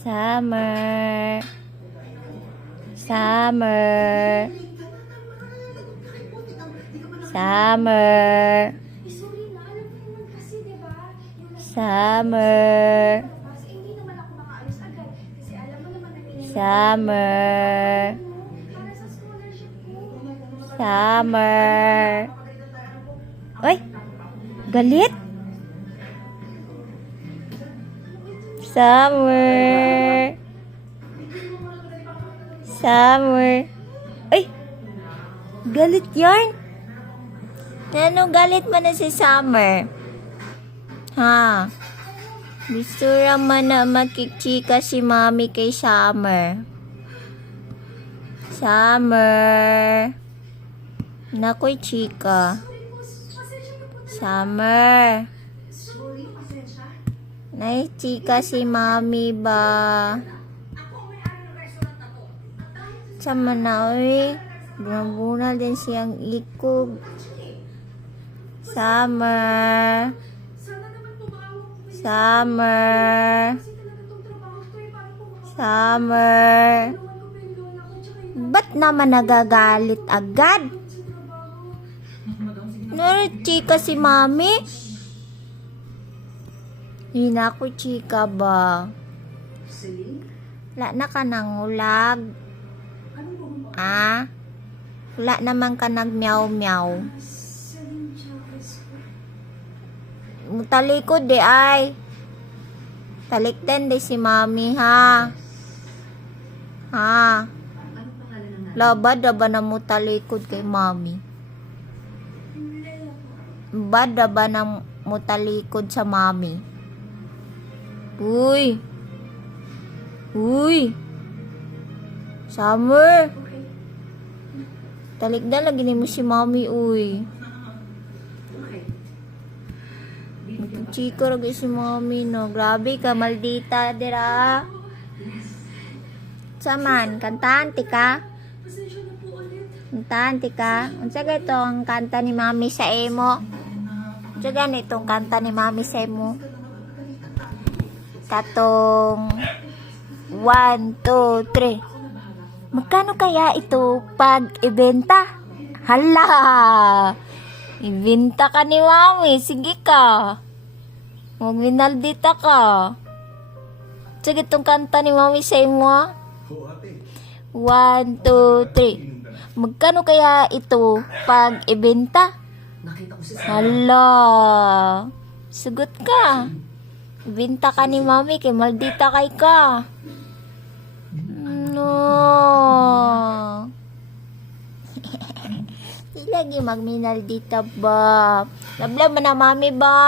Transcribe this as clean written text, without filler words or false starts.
Summer. Summer. Summer. Summer. Summer. Summer. Uy, galit. Summer. Summer. Uy, galit yarn. Ano galit mo na si Summer? Ha? Gusto naman na makikchika si Mami kay Summer. Summer. Nakoy chika. Summer. Nay chika si Mami ba? Sama na uy. Bunal din siyang ikog. Summer. Summer. Summer. Ba't naman nagagalit agad? Chika si Mami? Hina ko chika ba? Wala na ka nang ulag? Ah? Wala naman ka nag-meow-meow? Talikod di ay. Talikten di si Mami ha. Ha? Labad ba na mo talikod kay Mami? Bada ba na mo talikod sa Mami? Uy. Uy. Summer. Talikdan lagi ni mo si Mami uy. Chiko lagi si Mami no. Grabe ka maldita dira. Saman, kantaan ti ka? Kantaan ti ka? Unsa gito ang kanta ni Mami sa emo? Unsa ganitong kanta ni Mami sa emo? Katong 1, 2, 3. Magkano kaya ito pag ibenta? Hala! Ibenta ka ni Mami. Sige ka. Magminaldita ka. Sige itong kanta ni Mami sa imo. 1, 2, 3. Magkano kaya ito pag ibenta? Hala. Sugot ka. Ibenta ka ni Mami kay maldita kay ka. No. Lagi magminaldita ba? Labla man na Mami ba?